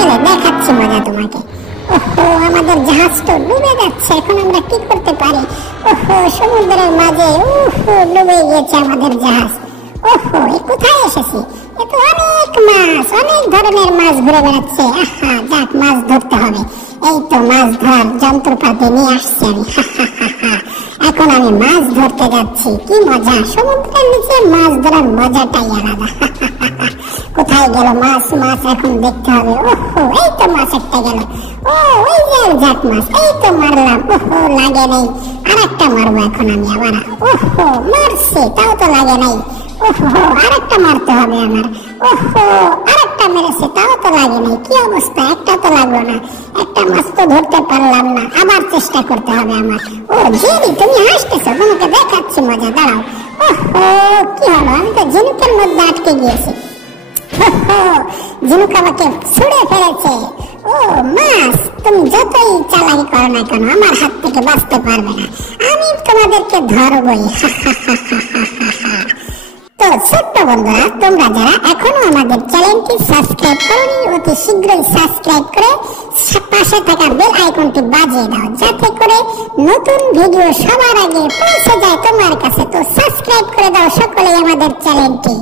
গেলে দেখাচ্ছি মজা তোমাকে। ওহো, আমাদের জাহাজ তো ডুবে যাচ্ছে, এখন আমরা কি করতে পারি? ওহো, সমুদ্রের মাঝে ডুবে গিয়েছে আমাদের জাহাজ। ওহো, কোথায় এসেছি? এ তো অনেক মাছ, অনেক ধরনের মাছ ঘুরে বেড়াচ্ছে। আহা, যাক, মাছ ধরতে হবে। এই তো মাছ ধরার যন্ত্রপাতি নিয়ে আসছি আমি। এখন আমি মাছ ধরতে যাচ্ছি। কি মজা! সমুদ্রের নিচে মাছ ধরার মজাটাই আলাদা। কোথায় গেল মাছ? মাছ এখন দেখতে হবে। ওহো, এই তো মাছ একটা গেল। ও, ওই যে যাক মাছ, এই তো মারলাম। ওহো, লাগে নাই। আরেকটা মারবো এখন আমি আবার। ওহো, মারছে, তাও তো লাগে নাই। ওহো, আরেকটা মারতে হবে আমার। ওহো, আরেকটা মেরেছে, তাও তো লাগে নাই। কি অবস্থা, একটা তো লাগলো না। একটা মাছ তো ধরতে পারলাম না, আবার চেষ্টা করতে হবে আমার। ও জেরি, তুমি হাসতেছো, তোমাকে দেখাচ্ছি মজা, দাঁড়াও। ওহো, কি হলো? আমি তো ঝিনুকের মধ্যে আটকে গিয়েছি। ঝিনুক আমাকে ছুঁড়ে ফেলেছে। ও মাছ, তুমি যতই চালাকি করো না কেন, আমার হাত থেকে বাঁচতে পারবে না। আমি তোমাদেরকে ধরবই। তো ছোট্ট বন্ধুরা, তোমরা যারা এখনো আমাদের চ্যানেলটি সাবস্ক্রাইব করোনি, অতি শীঘ্রই সাবস্ক্রাইব করে পাশে থাকা বেল আইকনটি বাজিয়ে দাও, যাতে করে নতুন ভিডিও সবার আগে পৌঁছে যায় তোমার কাছে। তো সাবস্ক্রাইব করে দাও সকলেই আমাদের চ্যানেলটি।